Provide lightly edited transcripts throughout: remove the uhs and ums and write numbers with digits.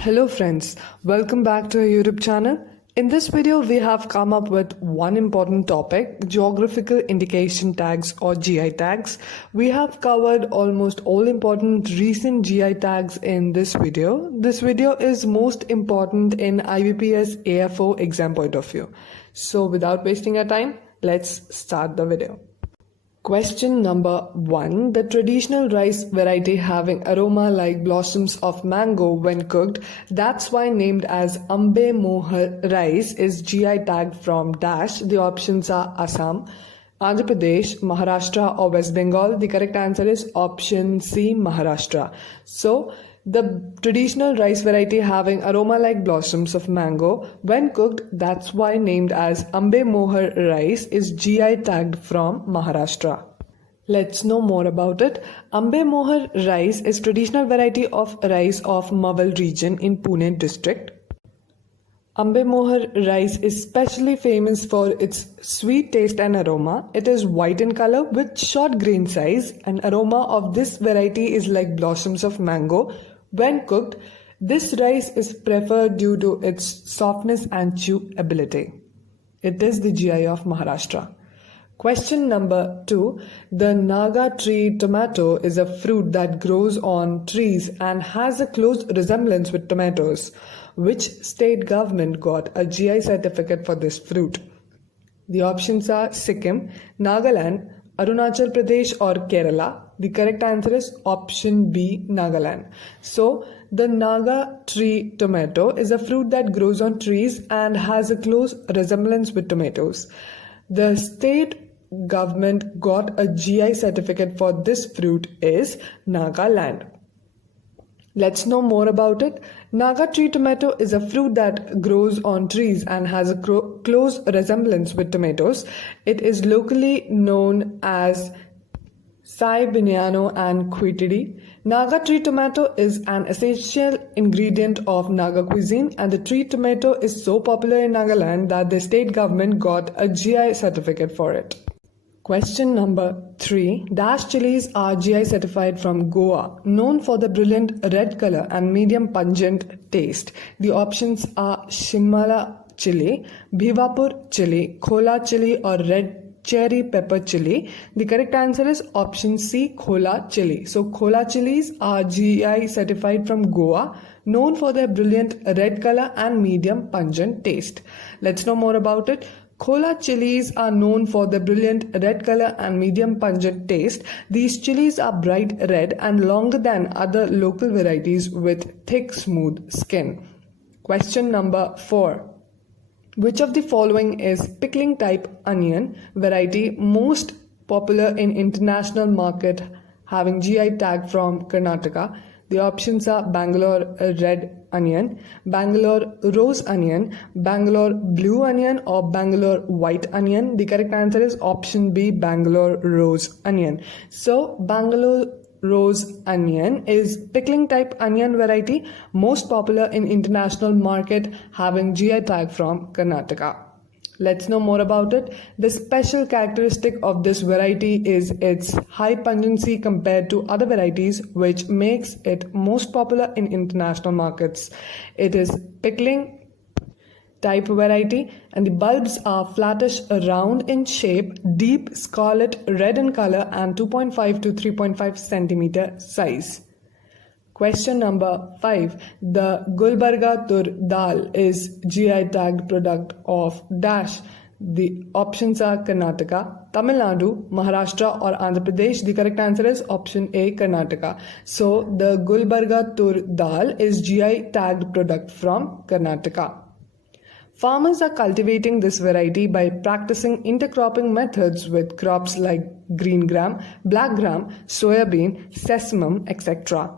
Hello friends, welcome back to our YouTube channel. In this video, we have come up with one important topic, geographical indication tags or GI tags. We have covered almost all important recent GI tags in this video. This video is most important in IBPS AFO exam point of view. So without wasting our time, let's start the video. Question number 1. The traditional rice variety having aroma like blossoms of mango when cooked, that's why named as Ambe Mohar rice, is GI tagged from dash. The options are Assam, Andhra Pradesh, Maharashtra or West Bengal. The correct answer is option C, Maharashtra. So, the traditional rice variety having aroma like blossoms of mango when cooked, that's why named as Ambe Mohar rice, is GI tagged from Maharashtra. Let's know more about it. Ambe Mohar rice is traditional variety of rice of Mawal region in Pune district. Ambe Mohar rice is specially famous for its sweet taste and aroma. It is white in color with short grain size, and aroma of this variety is like blossoms of mango. When cooked, this rice is preferred due to its softness and chewability. It is the GI of Maharashtra. Question number 2. The Naga tree tomato is a fruit that grows on trees and has a close resemblance with tomatoes. Which state government got a GI certificate for this fruit? The options are Sikkim, Nagaland, Arunachal Pradesh or Kerala. The correct answer is option B, Nagaland. So, the Naga tree tomato is a fruit that grows on trees and has a close resemblance with tomatoes. The state government got a GI certificate for this fruit is Nagaland. Let's know more about it. Naga tree tomato is a fruit that grows on trees and has a close resemblance with tomatoes. It is locally known as Sai Biniano and Quitidi. Naga tree tomato is an essential ingredient of Naga cuisine, and the tree tomato is so popular in Nagaland that the state government got a GI certificate for it. Question number 3. Dash chilies are GI certified from Goa, known for the brilliant red color and medium pungent taste. The options are Shimala chili, Bhivapur chili, Khola chili or red cherry pepper chili. The correct answer is option C, Khola chili. So Khola chilies are GI certified from Goa, known for their brilliant red color and medium pungent taste. Let's know more about it. Khola chilies are known for their brilliant red color and medium pungent taste. These chilies are bright red and longer than other local varieties with thick, smooth skin. Question number 4. Which of the following is pickling type onion variety most popular in international market having GI tag from Karnataka? The options are Bangalore red onion, Bangalore rose onion, Bangalore blue onion or Bangalore white onion. The correct answer is option B, Bangalore rose onion. So Bangalore rose onion is pickling type onion variety most popular in international market having GI tag from Karnataka. Let's know more about it. The special characteristic of this variety is its high pungency compared to other varieties, which makes it most popular in international markets. It is pickling type variety and the bulbs are flattish round in shape, deep scarlet red in color and 2.5 to 3.5 centimeter size. Question number 5. The Gulbarga Tur dal is GI tagged product of dash. The options are Karnataka, Tamil Nadu, Maharashtra or Andhra Pradesh. The correct answer is option A, Karnataka. So the Gulbarga Tur dal is GI tagged product from Karnataka. Farmers are cultivating this variety by practicing intercropping methods with crops like green gram, black gram, soybean, sesamum, etc.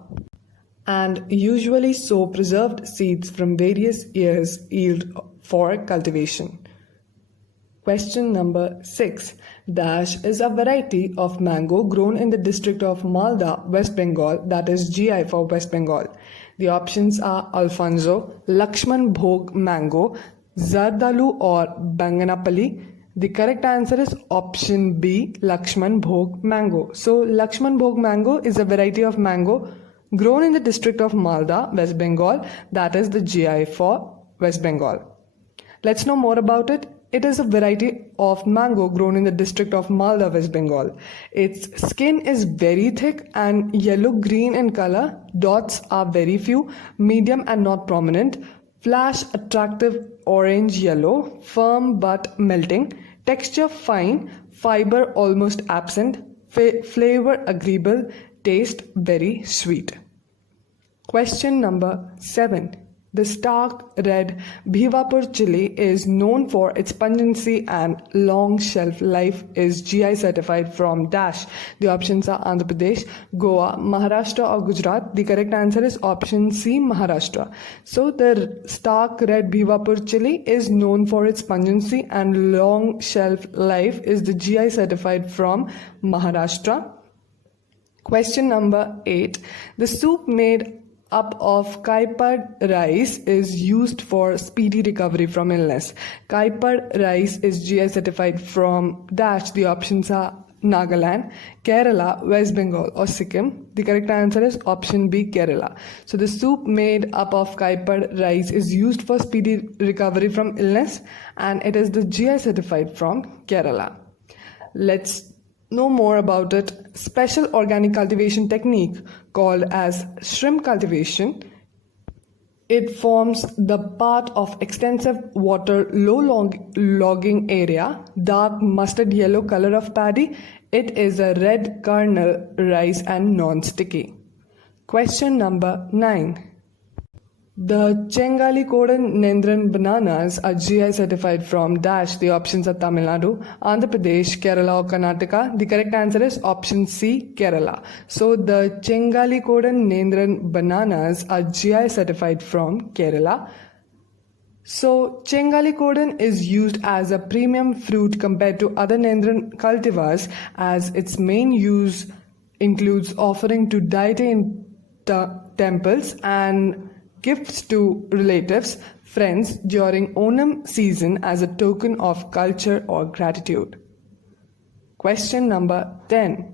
and usually sow preserved seeds from various years' yield for cultivation. Question number 6. Dash is a variety of mango grown in the district of Malda, West Bengal, that is GI for West Bengal. The options are Alfonso, Lakshman Bhog mango, Zardalu or Banganapalli. The correct answer is option B, Lakshman Bhog mango. So Lakshman Bhog mango is a variety of mango Grown in the district of Malda, West Bengal, that is the GI for West Bengal. Let's know more about it. It is a variety of mango grown in the district of Malda, West Bengal. Its skin is very thick and yellow-green in color. Dots are very few, medium and not prominent. Flash attractive orange-yellow, firm but melting. Texture fine, fiber almost absent. Flavor agreeable, taste very sweet. Question number 7. The stark red Bhivapur chili is known for its pungency and long shelf life. Is GI certified from dash. The options are Andhra Pradesh, Goa, Maharashtra or Gujarat. The correct answer is option C, Maharashtra. So the stark red Bhivapur chili is known for its pungency and long shelf life. Is the GI certified from Maharashtra. Question number 8. The soup made up of Kaipad rice is used for speedy recovery from illness. Kaipad rice is GI certified from dash. The options are Nagaland, Kerala, West Bengal or Sikkim. The correct answer is option B, Kerala. So the soup made up of Kaipad rice is used for speedy recovery from illness and it is the GI certified from Kerala. Let's know more about it. Special organic cultivation technique called as shrimp cultivation. It forms the part of extensive water low logging area, dark mustard yellow color of paddy. It is a red kernel rice and non-sticky. Question number 9. The Chengalikodan Nendran bananas are GI certified from dash. The options are Tamil Nadu, Andhra Pradesh, Kerala or Karnataka. The correct answer is option C, Kerala. So the Chengalikodan Nendran bananas are GI certified from Kerala. So Chengalikodan is used as a premium fruit compared to other Nendran cultivars as its main use includes offering to deity in temples and gifts to relatives, friends during Onam season as a token of culture or gratitude. Question number 10.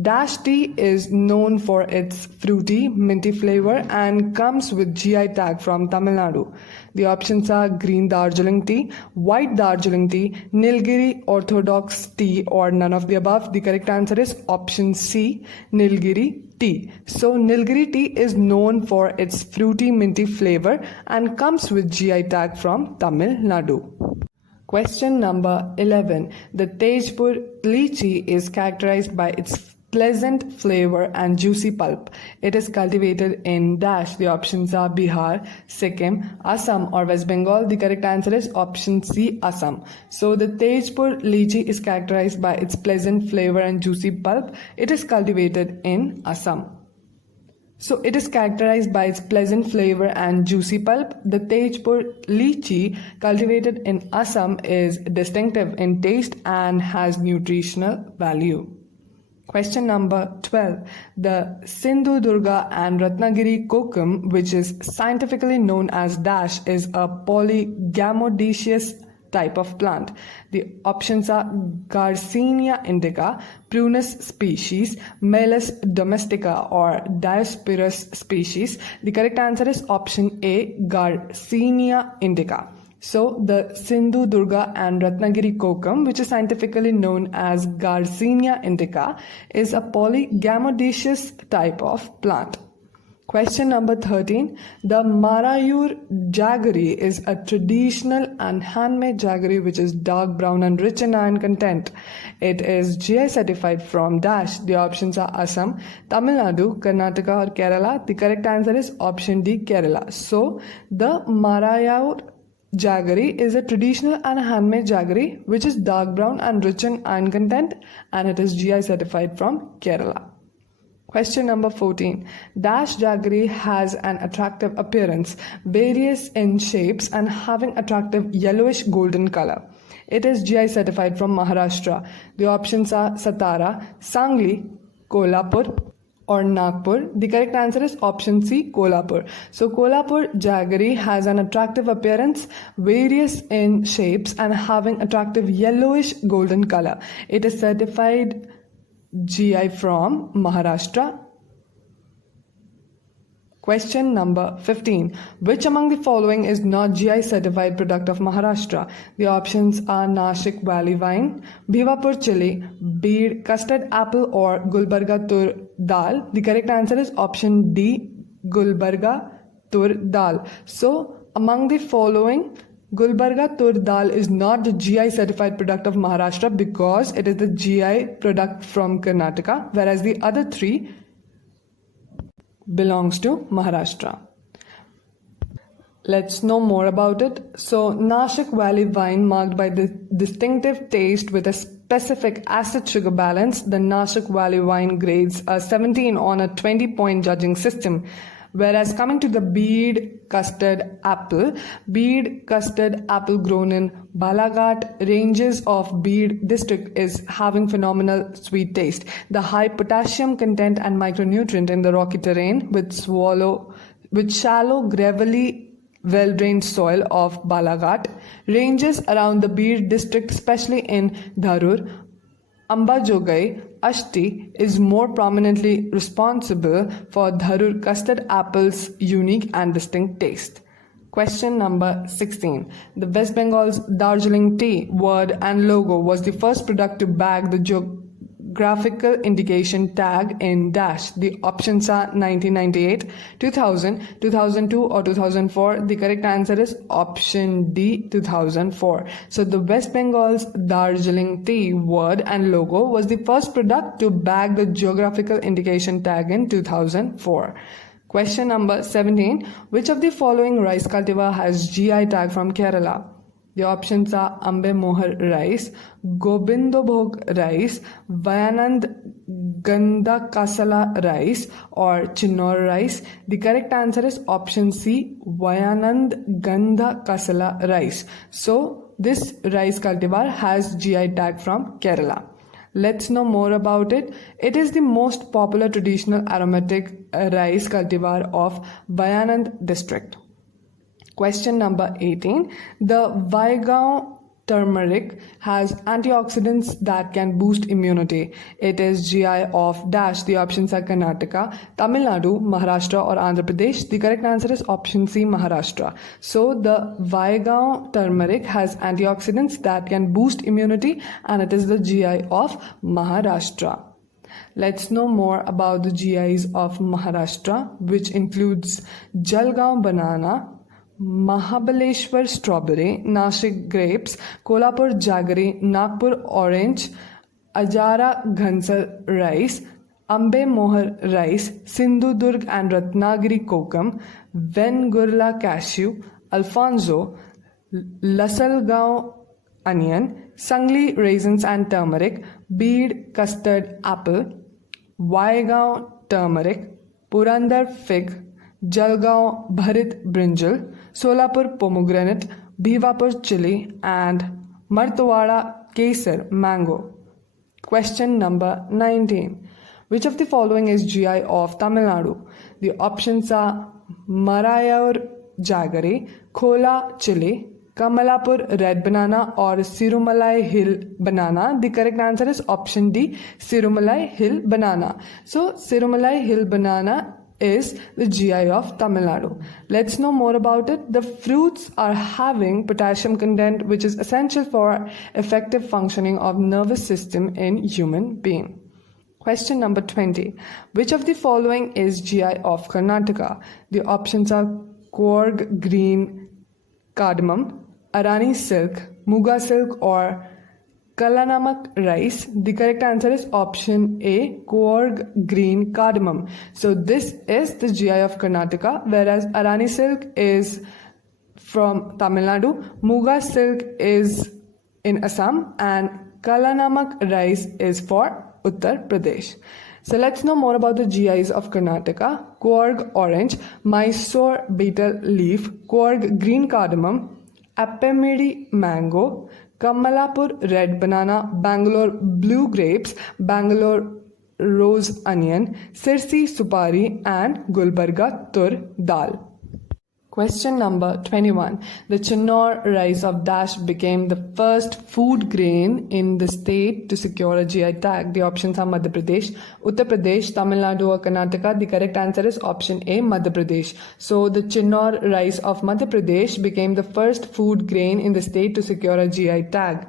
Dash tea is known for its fruity, minty flavor and comes with GI tag from Tamil Nadu. The options are green Darjeeling tea, white Darjeeling tea, Nilgiri orthodox tea or none of the above. The correct answer is option C, Nilgiri tea. So Nilgiri tea is known for its fruity, minty flavor and comes with GI tag from Tamil Nadu. Question number 11. The Tejpur lychee is characterized by its pleasant flavor and juicy pulp. It is cultivated in dash. The options are Bihar, Sikkim, Assam or West Bengal. The correct answer is option C, Assam. So the Tejpur lychee is characterized by its pleasant flavor and juicy pulp. It is cultivated in Assam. So it is characterized by its pleasant flavor and juicy pulp. The Tejpur lychee cultivated in Assam is distinctive in taste and has nutritional value. Question number 12. The Sindhu Durga and Ratnagiri kokum, which is scientifically known as dash, is a polygamodiaceous type of plant. The options are Garcinia indica, Prunus species, Melis domestica or Diospyros species. The correct answer is option A, Garcinia indica. So the Sindhu Durga and Ratnagiri kokum, which is scientifically known as Garcinia indica, is a polygamodiaceous type of plant. Question number 13. The Marayur jaggery is a traditional and handmade jaggery which is dark brown and rich in iron content. It is GI certified from dash. The options are Assam, Tamil Nadu, Karnataka or Kerala. The correct answer is option D, Kerala. So the Marayur jaggery is a traditional and handmade jaggery which is dark brown and rich in iron content and it is GI certified from Kerala. Question number 14. Dash jaggery has an attractive appearance, various in shapes and having attractive yellowish golden color. It is GI certified from Maharashtra. The options are Satara, Sangli, Kolhapur or Nagpur. The correct answer is option C, Kolhapur. So Kolhapur jaggery has an attractive appearance, various in shapes and having attractive yellowish golden color. It is certified GI from Maharashtra. Question number 15. Which among the following is not GI certified product of Maharashtra? The options are Nashik Valley wine, Bhivapur chili, Beed custard apple or Gulbarga tur dal. The correct answer is option D, Gulbarga tur dal. So among the following, Gulbarga tur dal is not the GI certified product of Maharashtra because it is the GI product from Karnataka, whereas the other three belongs to Maharashtra. Let's know more about it. So, Nashik Valley wine marked by the distinctive taste with a specific acid-sugar balance. The Nashik Valley wine grades a 17 on a 20-point judging system. Whereas coming to the Beed custard apple grown in Balaghat ranges of Beed district is having phenomenal sweet taste. The high potassium content and micronutrient in the rocky terrain with shallow gravelly well-drained soil of Balaghat ranges around the Beed district, especially in Dharur, Ambajogai, Ashti is more prominently responsible for Dharur custard apple's unique and distinct taste. Question number 16. The West Bengal's Darjeeling tea word and logo was the first product to bag the geographical indication tag in dash. The options are 1998, 2000, 2002 or 2004. The correct answer is option D, 2004. So the West Bengal's Darjeeling tea word and logo was the first product to bag the geographical indication tag in 2004. Question number 17. Which of the following rice cultivar has GI tag from Kerala? The options are Ambe Mohar rice, Gobindobhog rice, Vayanand Gandha Kasala rice or Chinnor rice. The correct answer is option C, Vayanand Gandha Kasala rice. So this rice cultivar has GI tag from Kerala. Let's know more about it. It is the most popular traditional aromatic rice cultivar of Vayanand district. Question number 18. The Vaigaon turmeric has antioxidants that can boost immunity. It is GI of dash. The options are Karnataka, Tamil Nadu, Maharashtra or Andhra Pradesh. The correct answer is option C, Maharashtra. So the Vaigaon turmeric has antioxidants that can boost immunity and it is the GI of Maharashtra. Let's know more about the GIs of Maharashtra, which includes Jalgaon banana, Mahabaleshwar strawberry, Nashik grapes, Kolhapur jaggery, Nagpur orange, Ajara Ghansal rice, Ambe Mohar rice, Sindhudurg and Ratnagiri kokum, Vengurla cashew, Alfonso, Lasalgaon onion, Sangli raisins and turmeric, Beed custard apple, Vaigaon turmeric, Purandar fig, Jalgaon bharit brinjal, Solapur pomegranate, Bhivapur chili and Martwada kesar mango. Question number 19. Which of the following is GI of Tamil Nadu? The options are Marayur jaggery, Khola chili, Kamalapur red banana or Sirumalai hill banana. The correct answer is option D, Sirumalai hill banana. So Sirumalai hill banana is the GI of Tamil Nadu. Let's know more about it. The fruits are having potassium content which is essential for effective functioning of nervous system in human being. Question number 20. Which of the following is GI of Karnataka? The options are Coorg green cardamom, Arani silk, Muga silk or Kalanamak rice. The correct answer is option A, Coorg green cardamom. So this is the GI of Karnataka, whereas Arani silk is from Tamil Nadu, Muga silk is in Assam and Kalanamak rice is for Uttar Pradesh. So let's know more about the GIs of Karnataka. Coorg orange, Mysore betel leaf, Coorg green cardamom, Appamidi mango, Kamalapur red banana, Bangalore blue grapes, Bangalore rose onion, Sirsi supari and Gulbarga tur dal. Question number 21. The Chinnor rice of Dash became the first food grain in the state to secure a GI tag. The options are Madhya Pradesh, Uttar Pradesh, Tamil Nadu or Karnataka. The correct answer is option A, Madhya Pradesh. So the Chinnor rice of Madhya Pradesh became the first food grain in the state to secure a GI tag.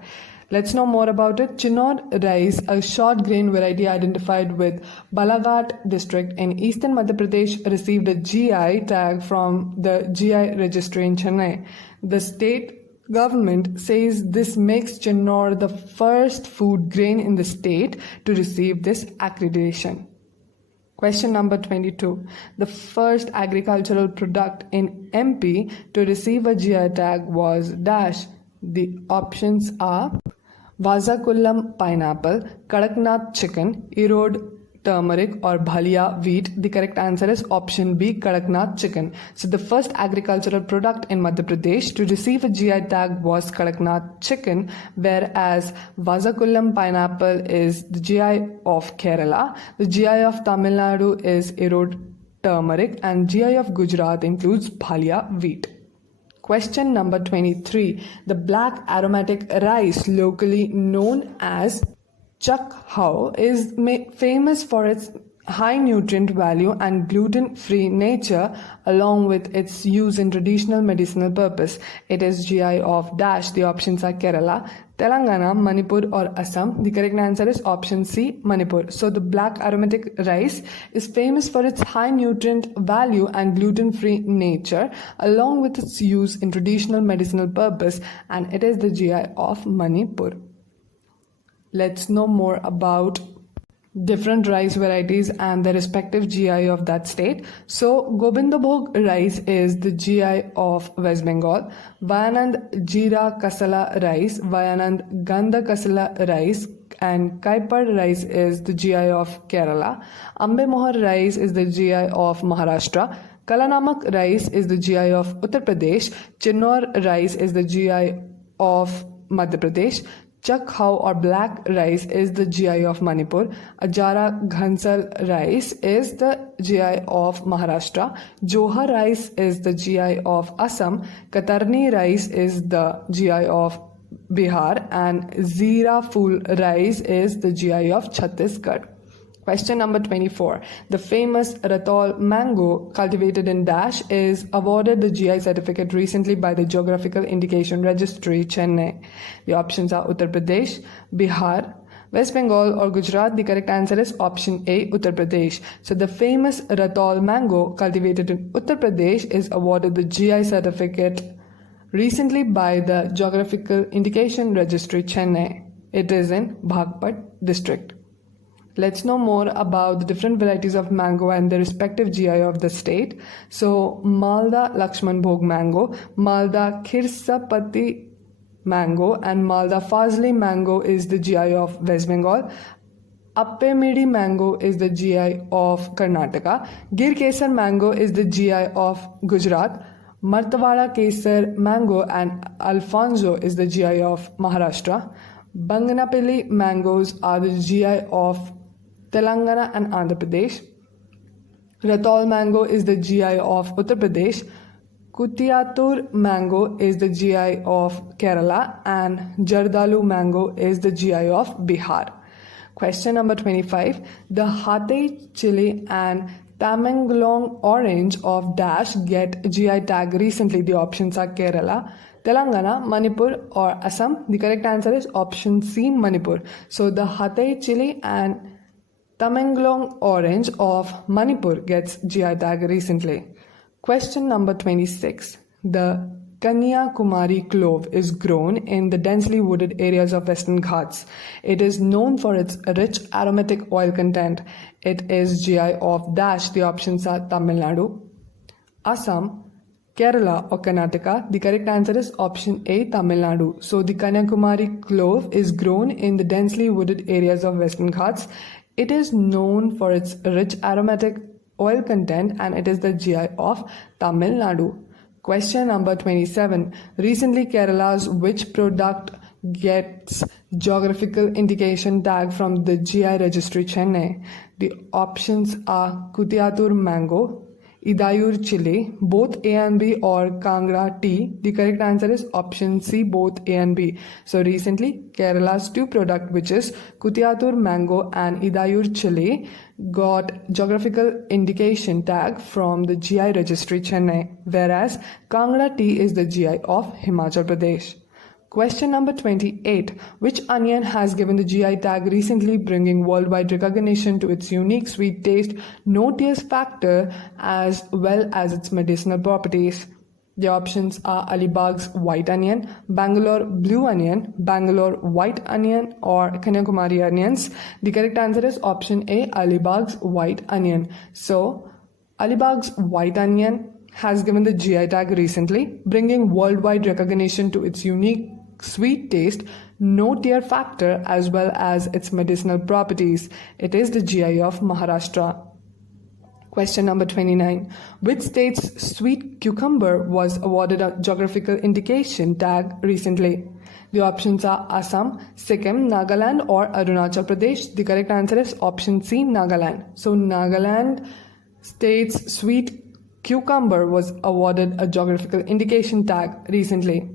Let's know more about it. Chinnor rice, a short grain variety identified with Balaghat district in eastern Madhya Pradesh, received a GI tag from the GI registry in Chennai. The state government says this makes Chinnor the first food grain in the state to receive this accreditation. Question number 22. The first agricultural product in MP to receive a GI tag was Dash. The options are Vazakullam pineapple, Kadaknath chicken, Erode turmeric or Bhalia wheat. The correct answer is option B, Kadaknath chicken. So the first agricultural product in Madhya Pradesh to receive a GI tag was Kadaknath chicken, whereas Vazakullam pineapple is the GI of Kerala, the GI of Tamil Nadu is Erode turmeric, and GI of Gujarat includes Bhalia wheat. Question number 23. The black aromatic rice, locally known as Chakhau, is famous for its high nutrient value and gluten-free nature, along with its use in traditional medicinal purpose. It is GI of Dash. The options are Kerala, Telangana, Manipur or Assam. The correct answer is option C, Manipur. So the black aromatic rice is famous for its high nutrient value and gluten-free nature, along with its use in traditional medicinal purpose, and it is the GI of Manipur. Let's know more about different rice varieties and the respective GI of that state. So Gobindabhog rice is the GI of West Bengal, Vayanand Jeera Kasala rice, Vayanand Gandha Kasala rice, and Kaipad rice is the GI of Kerala, Ambe Mohar rice is the GI of Maharashtra, Kalanamak rice is the GI of Uttar Pradesh, Chinnor rice is the GI of Madhya Pradesh, Chakhau or black rice is the GI of Manipur. Ajara Ghansal rice is the GI of Maharashtra. Johar rice is the GI of Assam. Katarni rice is the GI of Bihar. And Zira Phul rice is the GI of Chhattisgarh. Question number 24. The famous Rathol mango cultivated in Dash is awarded the GI certificate recently by the Geographical Indication Registry, Chennai. The options are Uttar Pradesh, Bihar, West Bengal or Gujarat. The correct answer is option A, Uttar Pradesh. So the famous Rathol mango cultivated in Uttar Pradesh is awarded the GI certificate recently by the Geographical Indication Registry, Chennai. It is in Bhagpat district. Let's know more about the different varieties of mango and the respective GI of the state. So Malda Lakshman Bhog mango, Malda Khirsapati mango, and Malda Fazli mango is the GI of West Bengal. Appemidi mango is the GI of Karnataka. Gir Kesar mango is the GI of Gujarat. Martawada Kesar mango and Alfonso is the GI of Maharashtra. Banganapalli mangoes are the GI of Telangana and Andhra Pradesh. Rathol mango is the GI of Uttar Pradesh. Kutiyatur mango is the GI of Kerala, and Jardalu mango is the GI of Bihar. Question number 25. The Hatay chili and Tamenglong orange of Dash get GI tag recently. The options are Kerala, Telangana, Manipur or Assam. The correct answer is option C, Manipur. So the Hatay chili and Tamenglong orange of Manipur gets GI tag recently. Question number 26. The Kanyakumari clove is grown in the densely wooded areas of Western Ghats. It is known for its rich aromatic oil content. It is GI of Dash. The options are Tamil Nadu, Assam, Kerala or Karnataka. The correct answer is option A, Tamil Nadu. So the Kanyakumari clove is grown in the densely wooded areas of Western Ghats. It is known for its rich aromatic oil content, and it is the GI of Tamil Nadu. Question number 27. Recently, Kerala's which product gets geographical indication tag from the GI registry, Chennai? The options are Kutiyatur mango, Idayur chili, both A and B, or Kangra tea? The correct answer is option C, both A and B. So recently, Kerala's two product, which is Kutiyatur mango and Idayur chili, got geographical indication tag from the GI registry Chennai, whereas Kangra tea is the GI of Himachal Pradesh. Question number 28. Which onion has given the GI tag recently, bringing worldwide recognition to its unique sweet taste, no taste factor, as well as its medicinal properties? The options are Alibag's white onion, Bangalore blue onion, Bangalore white onion, or Kanyakumari onions. The correct answer is option A, Alibag's white onion. So, Alibag's white onion has given the GI tag recently, bringing worldwide recognition to its unique sweet taste, no tear factor, as well as its medicinal properties. It is the GI of Maharashtra. Question number 29. Which state's sweet cucumber was awarded a geographical indication tag recently? The options are Assam, Sikkim, Nagaland, or Arunachal Pradesh. The correct answer is option C, Nagaland. So Nagaland state's sweet cucumber was awarded a geographical indication tag recently.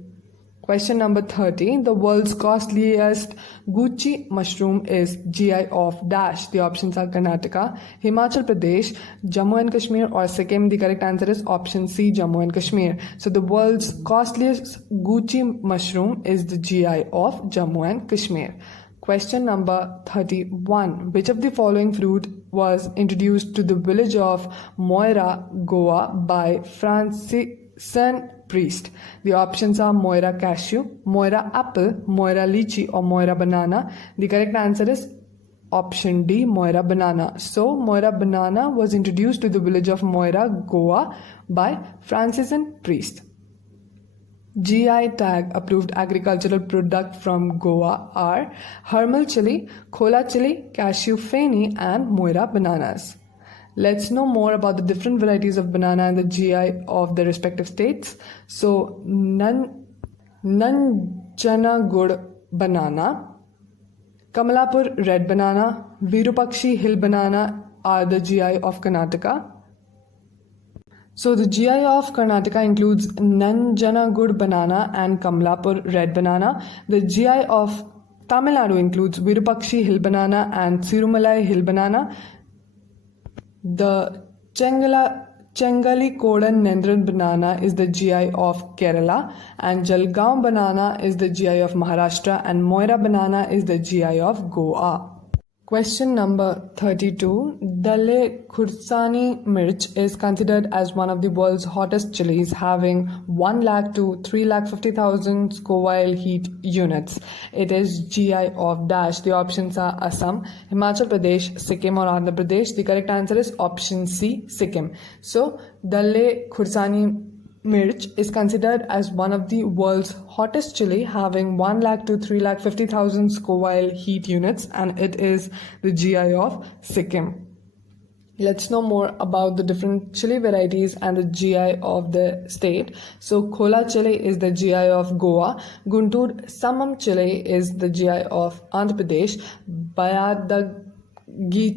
Question number 30. The world's costliest Gucci mushroom is GI of dash. The options are Karnataka, Himachal Pradesh, Jammu and Kashmir, or Sikkim. The correct answer is option C, Jammu and Kashmir. So the world's costliest Gucci mushroom is the GI of Jammu and Kashmir. Question number 31. Which of the following fruit was introduced to the village of Moira, Goa by Franciscan priest? The options are Moira cashew, Moira apple, Moira lychee, or Moira banana. The correct answer is option D, Moira banana. So Moira banana was introduced to the village of Moira, Goa by Franciscan priest. GI tag approved agricultural product from Goa are Hermal chili, Khola chili, cashew feni, and Moira bananas. Let's know more about the different varieties of banana and the GI of the respective states. So, Nanjanagood banana, Kamalapur red banana, Virupakshi hill banana are the GI of Karnataka. So, the GI of Karnataka includes Nanjanagood banana and Kamalapur red banana. The GI of Tamil Nadu includes Virupakshi hill banana and Sirumalai hill banana. The Chengalikodan Nendran banana is the GI of Kerala, and Jalgaon banana is the GI of Maharashtra, and Moira banana is the GI of Goa. Question number 32. Dalle Khursani Mirch is considered as one of the world's hottest chilies, having 1 lakh to 350,000 Scoville heat units. It is GI of dash. The options are Assam, Himachal Pradesh, Sikkim, or Andhra Pradesh. The correct answer is option C, Sikkim. So, Dalle Khursani Mirch is considered as one of the world's hottest chili, having 1 lakh to 350,000 Scoville heat units, and it is the GI of Sikkim. Let's know more about the different chili varieties and the GI of the state. So, Khola chili is the GI of Goa, Guntur Samam chili is the GI of Andhra Pradesh, Bayadagi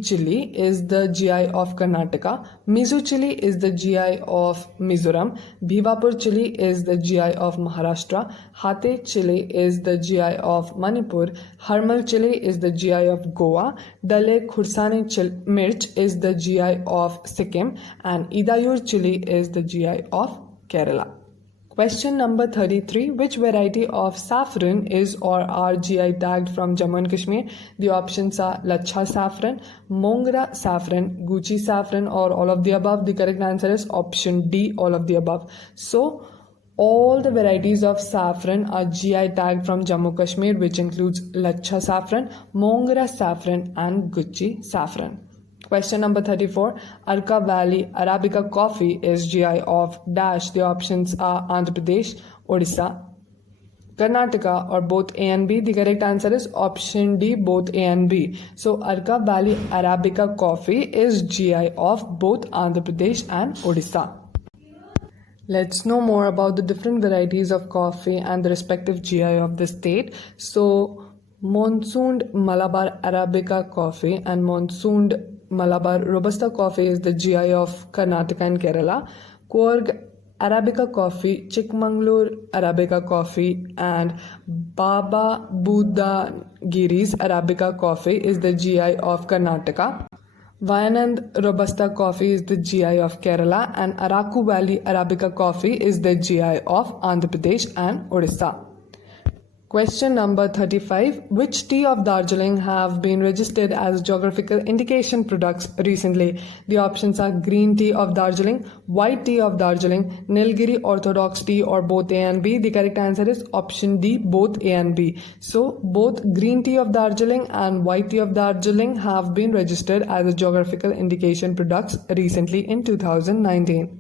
chili is the GI of Karnataka, Mizo chili is the GI of Mizoram, Bhivapur chili is the GI of Maharashtra, Hatay chili is the GI of Manipur, Hermal chili is the GI of Goa, Dalle Khursani Mirch is the GI of Sikkim, and Idayur chili is the GI of Kerala. Question number 33. Which variety of saffron is or are GI tagged from Jammu and Kashmir? The options are Lachha saffron, Mongra saffron, Gucci saffron, or all of the above. The correct answer is option D, all of the above. So, all the varieties of saffron are GI tagged from Jammu Kashmir, which includes Lachha saffron, Mongra saffron, and Gucci saffron. Question number 34. Arka Valley Arabica coffee is GI of dash. The options are Andhra Pradesh, Odisha, Karnataka, or both A and B. The correct answer is option D, both A and B. So Arka Valley Arabica coffee is GI of both Andhra Pradesh and Odisha. Let's know more about the different varieties of coffee and the respective GI of the state. So, monsooned Malabar Arabica coffee and monsooned Malabar Robusta coffee is the GI of Karnataka and Kerala. Coorg Arabica coffee, Chikmagalur Arabica coffee, and Baba Buddha Giri's Arabica coffee is the GI of Karnataka. Vayanand Robusta coffee is the GI of Kerala, and Araku Valley Arabica coffee is the GI of Andhra Pradesh and Odisha. Question number 35. Which tea of Darjeeling have been registered as geographical indication products recently? The options are green tea of Darjeeling, white tea of Darjeeling, Nilgiri orthodox tea, or both A and B. The correct answer is option D, both A and B. So both green tea of Darjeeling and white tea of Darjeeling have been registered as geographical indication products recently in 2019.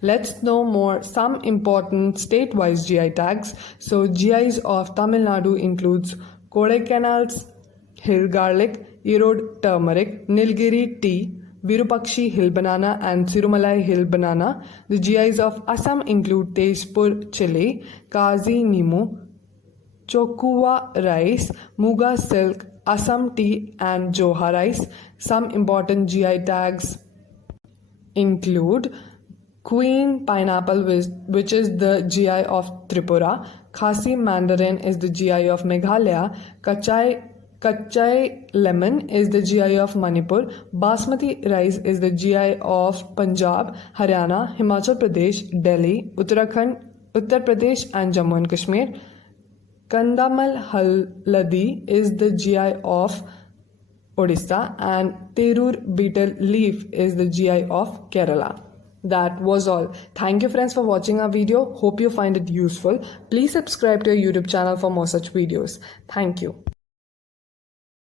Let's know more some important state-wise GI tags. So GIs of Tamil Nadu includes Kodaikanal's hill garlic, Erode turmeric, Nilgiri tea, Virupakshi hill banana, and Sirumalai hill banana. The GIs of Assam include Tezpur chili, Kazi Nimu, Chokuwa rice, Muga silk, Assam tea, and Joha rice. Some important GI tags include Queen pineapple, which is the GI of Tripura. Khasi mandarin is the GI of Meghalaya. Kachai lemon is the GI of Manipur. Basmati rice is the GI of Punjab, Haryana, Himachal Pradesh, Delhi, Uttarakhand, Uttar Pradesh, and Jammu and Kashmir. Kandamal haladi is the GI of Odisha, and Terur beetle leaf is the GI of Kerala. That was all. Thank you friends for watching our video. Hope you find it useful. Please subscribe to our YouTube channel for more such videos. Thank you.